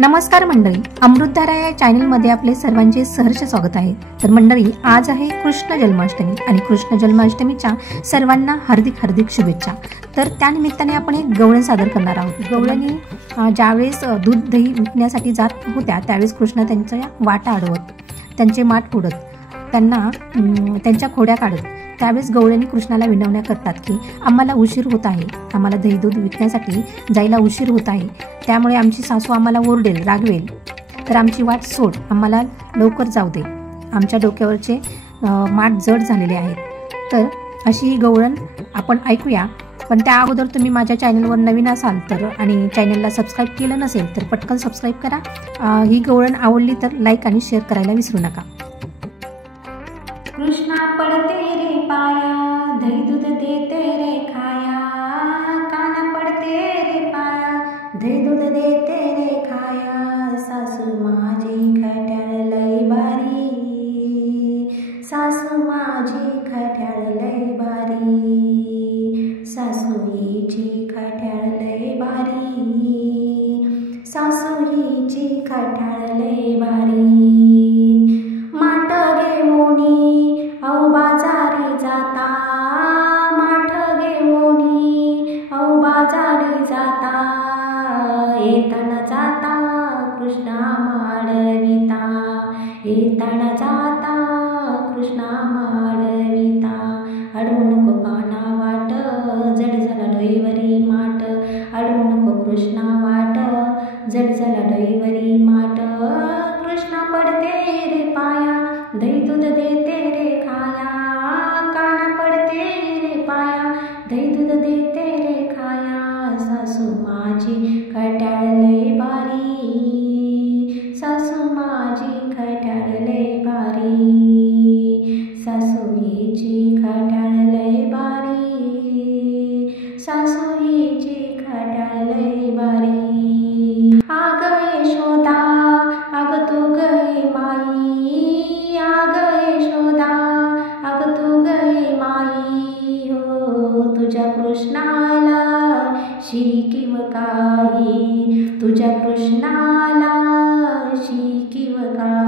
नमस्कार मंडळी, अमृतधारा या चॅनलमध्ये आपले सर्वांचे सहर्ष स्वागत आहे। तर मंडळी, आज आहे कृष्ण जन्माष्टमी आणि कृष्ण जन्माष्टमीच्या सर्वांना हार्दिक हार्दिक शुभेच्छा। तर त्या निमित्ताने आपण एक गवळण सादर करणार आहोत। गवळणी ज्यावेळेस दूध दही विकण्यासाठी जात होत्या त्यावेळेस कृष्ण त्यांच्या वाटा अडवत, त्यांचे माठ फोडत, त्यांना त्यांच्या खोड्या काढत त्यावेळेस गवळणी कृष्णाला विनवण्या करतात की आम्हाला उशीर होत आहे, आम्हाला दही दूध विकण्यासाठी जायला उशीर होत आहे, त्यामुळे आमची सासू आम्हाला ओरडेल, रागवेल, तर आमची वाट सोड, आम्हाला लवकर जाऊ दे, आमच्या डोक्यावरचे माठ जड झालेले आहेत। तर अशी ही गवळण आपण ऐकूया। पण त्या अगोदर तुम्ही माझ्या चॅनलवर नवीन असाल तर आणि चॅनलला सबस्क्राईब केलं नसेल तर पटकन सबस्क्राईब करा। ही गवळण आवडली तर लाईक आणि शेअर करायला विसरू नका। कृष्णा पड़ते रे पाया, दही दूध देते रे खाया, काना पड़ते रे पाया, दही दूध देते रे खाया, सासू माझी खट्याळ लई बारी, सासू माझी खट्याळ लई बारी, सासू हिची खट्याळ लई बारी, सासू हिची खट्याळ लई बारी। माठ घेऊनी औ बाजारी जाता, माठ घेऊनी औ बाजारी जाता, येताना जाता कृष्णा माडविता, येताना जाता कृष्णा माडविता, अडवू नको काना वाट, जड झाला डोईवरी माठ, अडवू नको कृष्णा वाट, जड झाला डोईवरी माठ, कृष्णा पडते रे पाया, दही दूध देते रे खाया, काना पडते रे पाया, दही दूध देते रे खाया, सासू माझी खट्याळ लई बारी, सासू माझी खट्याळ लई बारी, सासू हिची खट्याळ लई बारी, सासू हिची खट्याळ लई बारी। आग यशोदा आग तू गई माई, आग यशोदा आग तू गई माई, हो तुझ्या कृष्णाला शिकीव काही, तुझ्या कृष्णाला शिकीव काही।